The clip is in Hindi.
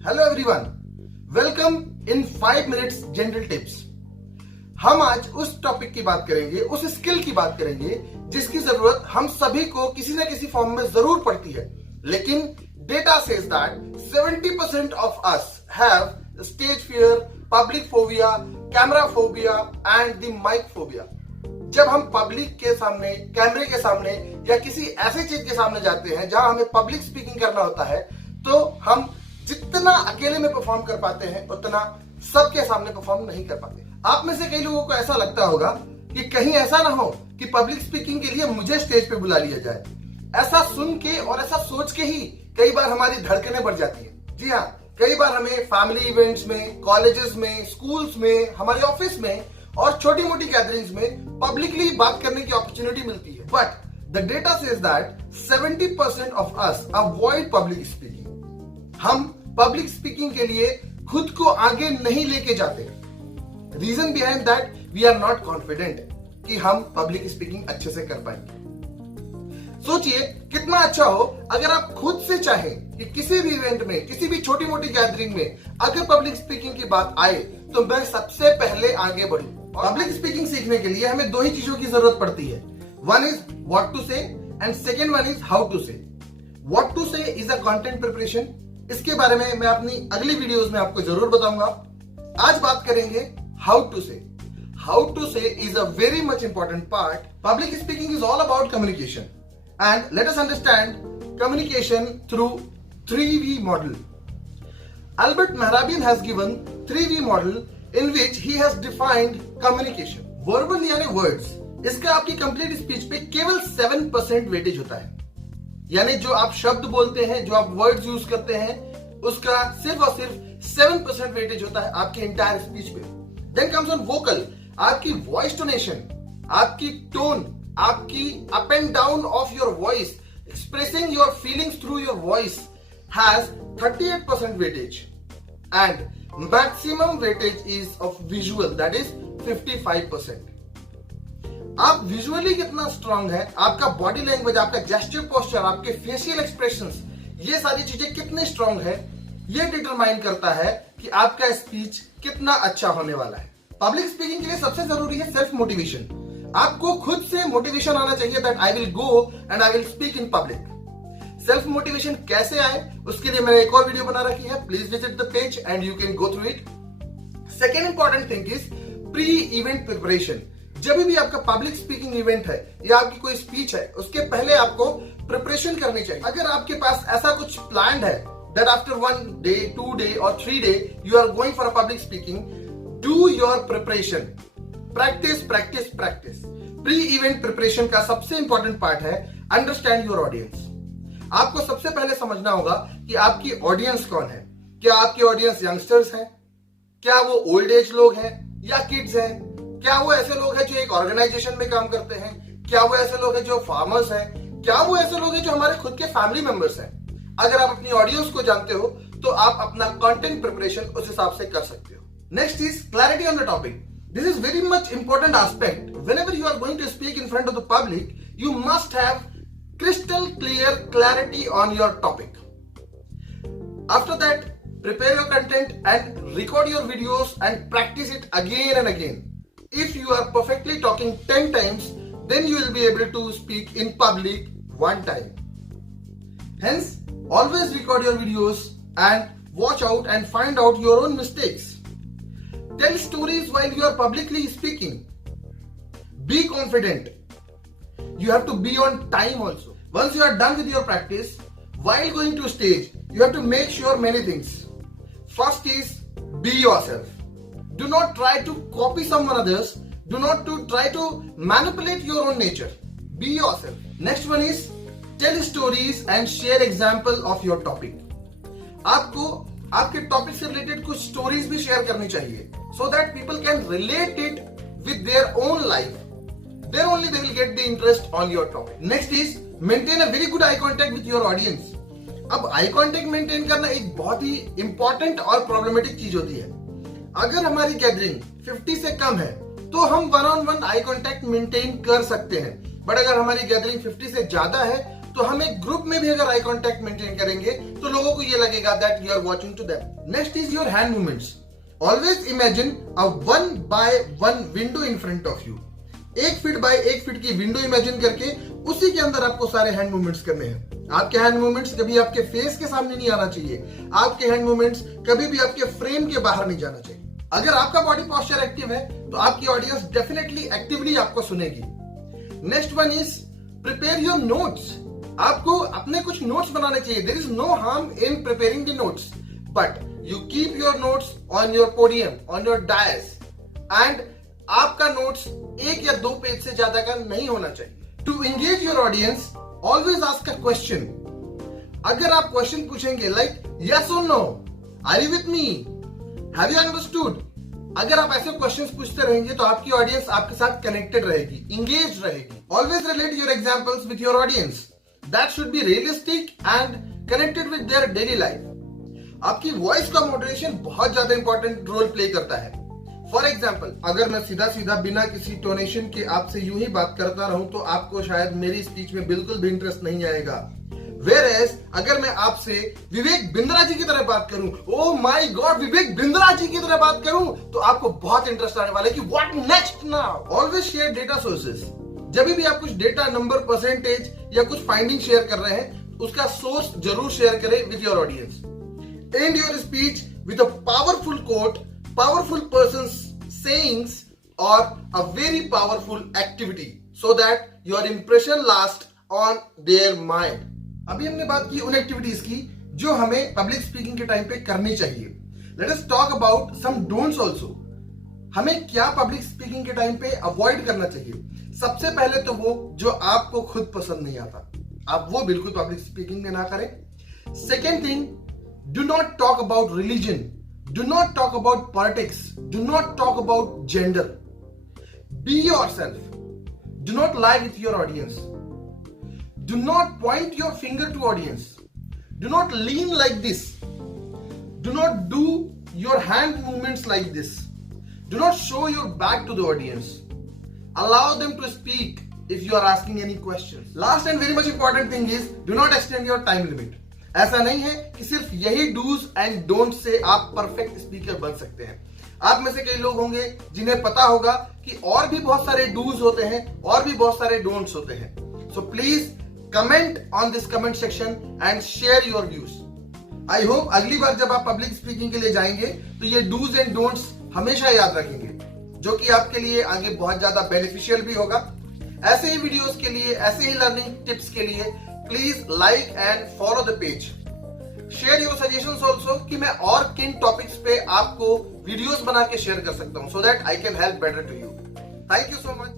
Hello everyone, welcome in 5 minutes general tips. हम आज उस टॉपिक की बात करेंगे, उस स्किल की बात करेंगे जिसकी जरूरत हम सभी को किसी ना किसी फॉर्म में जरूर पड़ती है, लेकिन data says that 70% of us have stage fear, public phobia, camera phobia and the mic phobia. जब हम पब्लिक के सामने, कैमरे के सामने या किसी ऐसी चीज के सामने जाते हैं जहां हमें पब्लिक स्पीकिंग करना होता है, तो हम जितना अकेले में परफॉर्म कर पाते हैं उतना सबके सामने परफॉर्म नहीं कर पाते। आप में से कई लोगों को ऐसा लगता होगा कि कहीं ऐसा ना हो कि पब्लिक स्पीकिंग के लिए मुझे स्टेज पे बुला लिया जाए। ऐसा सुन के और ऐसा सोच के ही कई बार हमारी धड़कनें बढ़ जाती हैं। जी हाँ, कई बार हमें फैमिली इवेंट्स में, कॉलेजेस में, स्कूल्स में, हमारे ऑफिस में और छोटी मोटी गैदरिंग्स में पब्लिकली बात करने की अपॉर्चुनिटी मिलती है, but the data says that 70% of us avoid public speaking. हम पब्लिक स्पीकिंग के लिए खुद को आगे नहीं लेके जाते। Reason behind that we are not confident कि हम पब्लिक स्पीकिंग अच्छे से कर पाएंगे। सोचिए कितना अच्छा हो अगर आप खुद से चाहें कि किसी भी इवेंट में, किसी भी छोटी मोटी गैदरिंग में अगर पब्लिक स्पीकिंग की बात आए तो मैं सबसे पहले आगे बढ़ूं। पब्लिक स्पीकिंग सीखने के लिए हमें दो ही चीजों की जरूरत पड़ती है। One is what to say and second one is how to say. What to say is a content preparation. इसके बारे में मैं अपनी अगली वीडियोस में आपको जरूर बताऊंगा। आज बात करेंगे हाउ टू से। How to say is a very much important part. Public speaking is all about communication and let us understand communication through 3V model. Albert Mehrabian has given 3V model in which he has defined communication. Verbal यानी words, इसका आपकी कंप्लीट स्पीच पे केवल 7% वेटेज होता है। यानी जो आप शब्द बोलते हैं, जो आप वर्ड्स यूज करते हैं, उसका सिर्फ और सिर्फ 7% वेटेज होता है आपके इंटायर स्पीच पे। देन कम्स ऑन वोकल, आपकी वॉइस टोनेशन, आपकी टोन, आपकी up and down of your voice, expressing your feelings through your voice has 38% weightage and maximum weightage is of visual, that is 55%. आप विजुअली कितना स्ट्रांग है, आपका बॉडी लैंग्वेज, आपका जेस्चर पोस्चर, आपके फेशियल एक्सप्रेशंस, ये सारी चीजें कितनी स्ट्रांग है, ये डिटरमाइन करता है कि आपका स्पीच कितना अच्छा होने वाला है। पब्लिक स्पीकिंग के लिए सबसे जरूरी है सेल्फ मोटिवेशन। आपको खुद से मोटिवेशन आना चाहिए that I will go and I will speak in public. Self motivation कैसे आए उसके लिए मैंने एक और वीडियो बना रखी है, please visit the page and you can go through it. Second important thing is pre event preparation. जब भी आपका पब्लिक स्पीकिंग इवेंट है या आपकी कोई स्पीच है, उसके पहले आपको प्रिपरेशन करनी चाहिए। अगर आपके पास ऐसा कुछ प्लान है दैट आफ्टर 1 day, 2 day और 3 day you are going for a public speaking, do your preparation, practice practice practice। Pre event preparation का सबसे इंपॉर्टेंट पार्ट है अंडरस्टैंड योर ऑडियंस। आपको सबसे पहले समझना होगा कि आपकी ऑडियंस कौन है। क्या आपकी ऑडियंस यंगस्टर्स हैं? क्या वो ओल्ड एज लोग हैं या किड्स हैं? क्या वो ऐसे लोग हैं जो एक ऑर्गेनाइजेशन में काम करते हैं? क्या वो ऐसे लोग हैं जो फार्मर्स हैं? क्या वो ऐसे लोग हैं जो हमारे खुद के फैमिली मेंबर्स हैं? अगर आप अपनी ऑडियंस को जानते हो तो आप अपना कंटेंट प्रिपरेशन उस हिसाब से कर सकते हो। Next is clarity on the topic. This is very much important aspect. Whenever you are going to speak in front of the public, you must have crystal clear clarity on your topic. After that, prepare your content and record your videos and practice it again and again. If you are perfectly talking 10 times, then you will be able to speak in public 1 time. Hence, always record your videos and watch out and find out your own mistakes. Tell stories while you are publicly speaking. Be confident. You have to be on time also. Once you are done with your practice, while going to stage, you have to make sure many things. First is be yourself. Do not try to copy someone else. Do not try to manipulate your own nature. Be yourself. Next one is tell stories and share example of your topic. आपको आपके टॉपिक से रिलेटेड कुछ स्टोरीज भी शेयर करनी चाहिए so that people can relate it with their own life. Then only they will get the interest on your topic. Next is maintain a very good eye contact with your audience. अब आई कांटेक्ट मेंटेन करना एक बहुत ही इंपॉर्टेंट और प्रॉब्लमेटिक चीज होती है। अगर हमारी गैदरिंग 50 से कम है तो हम 1-on-1 आई कांटेक्ट मेंटेन कर सकते हैं, बट अगर हमारी गैदरिंग 50 से ज्यादा है तो हम एक ग्रुप में भी अगर आई कांटेक्ट मेंटेन करेंगे तो लोगों को ये लगेगा that you are watching to them. Next is your hand movements. Always imagine a 1 by 1 window in front of you. 1 feet by 1 feet की विंडो इमेजिन करके उसी के अंदर आपको सारे हैंड मूवमेंट्स करने हैं। आपके हैंड मूवमेंट्स कभी आपके फेस के सामने नहीं आना चाहिए। आपके हैंड मूवमेंट्स कभी भी आपके फ्रेम के बाहर नहीं जाना चाहिए। अगर आपका बॉडी पोस्चर एक्टिव है तो आपकी ऑडियंस डेफिनेटली एक्टिवली आपको सुनेगी। Next one is prepare your notes. आपको अपने कुछ नोट्स बनाने चाहिए। There is no harm in preparing the notes, but you keep your notes on your podium, on your dais, and आपका नोट्स 1 या 2 पेज से ज्यादा का नहीं होना चाहिए। To engage your audience always ask a question. अगर आप क्वेश्चन पूछेंगे लाइक यस और no, are you with me, have you understood, अगर आप ऐसे क्वेश्चंस पूछते रहेंगे तो आपकी ऑडियंस आपके साथ कनेक्टेड रहेगी, इंगेज रहेगी। Always relate your examples with your audience. That should be realistic and connected with their daily life. आपकी वॉइस का मॉड्यूलेशन बहुत ज्यादा इंपॉर्टेंट रोल प्ले करता है। फॉर एग्जाम्पल, अगर मैं सीधा सीधा बिना किसी टोनेशन के आपसे यूं ही बात करता रहूं तो आपको शायद मेरी स्पीच में बिल्कुल भी इंटरेस्ट नहीं आएगा। Whereas, अगर मैं आपसे विवेक बिंद्रा जी की तरह बात करूं, oh my God, Vivek Bindra ji की तरह बात करूं, तो आपको बहुत इंटरेस्ट आने वाला है कि what next now. Always share data sources. जब भी आप कुछ डेटा, नंबर, परसेंटेज या कुछ फाइंडिंग शेयर कर रहे हैं, उसका सोर्स जरूर शेयर करें with your audience. End your speech with a powerful quote, powerful persons sayings or a very powerful activity so that your impression lasts on their mind. अभी हमने बात की उन एक्टिविटीज की जो हमें पब्लिक स्पीकिंग के टाइम पे करनी चाहिए। Let us talk about some don'ts also. हमें क्या पब्लिक स्पीकिंग के टाइम पे अवॉइड करना चाहिए। सबसे पहले तो वो जो आपको खुद पसंद नहीं आता, आप वो बिल्कुल पब्लिक स्पीकिंग में ना करें। Second thing, do not talk about religion, do not talk about politics, do not talk about gender. Be yourself. Do not lie with your audience. Do not point your finger to audience. Do not lean like this. Do not do your hand movements like this. Do not show your back to the audience. Allow them to speak if you are asking any questions. Last and very much important thing is, do not extend your time limit. ऐसा नहीं है कि सिर्फ यही डूज एंड डोंट से आप परफेक्ट स्पीकर बन सकते हैं। आप में से कई लोग होंगे जिन्हें पता होगा कि और भी बहुत सारे डूज होते हैं और भी बहुत सारे डोंट्स होते हैं। So please comment on this comment section and share your views. I hope अगली बार जब आप पब्लिक स्पीकिंग के लिए जाएंगे तो ये डूज एंड डोंट्स हमेशा याद रखेंगे, जो कि आपके लिए आगे बहुत ज्यादा बेनिफिशियल भी होगा। ऐसे ही वीडियोस के लिए, ऐसे ही लर्निंग टिप्स के लिए please like and follow the page. Share your suggestions also कि मैं और किन टॉपिक्स पे आपको वीडियोस बना के शेयर कर सकता हूं, so that I can help better to you. Thank you so much.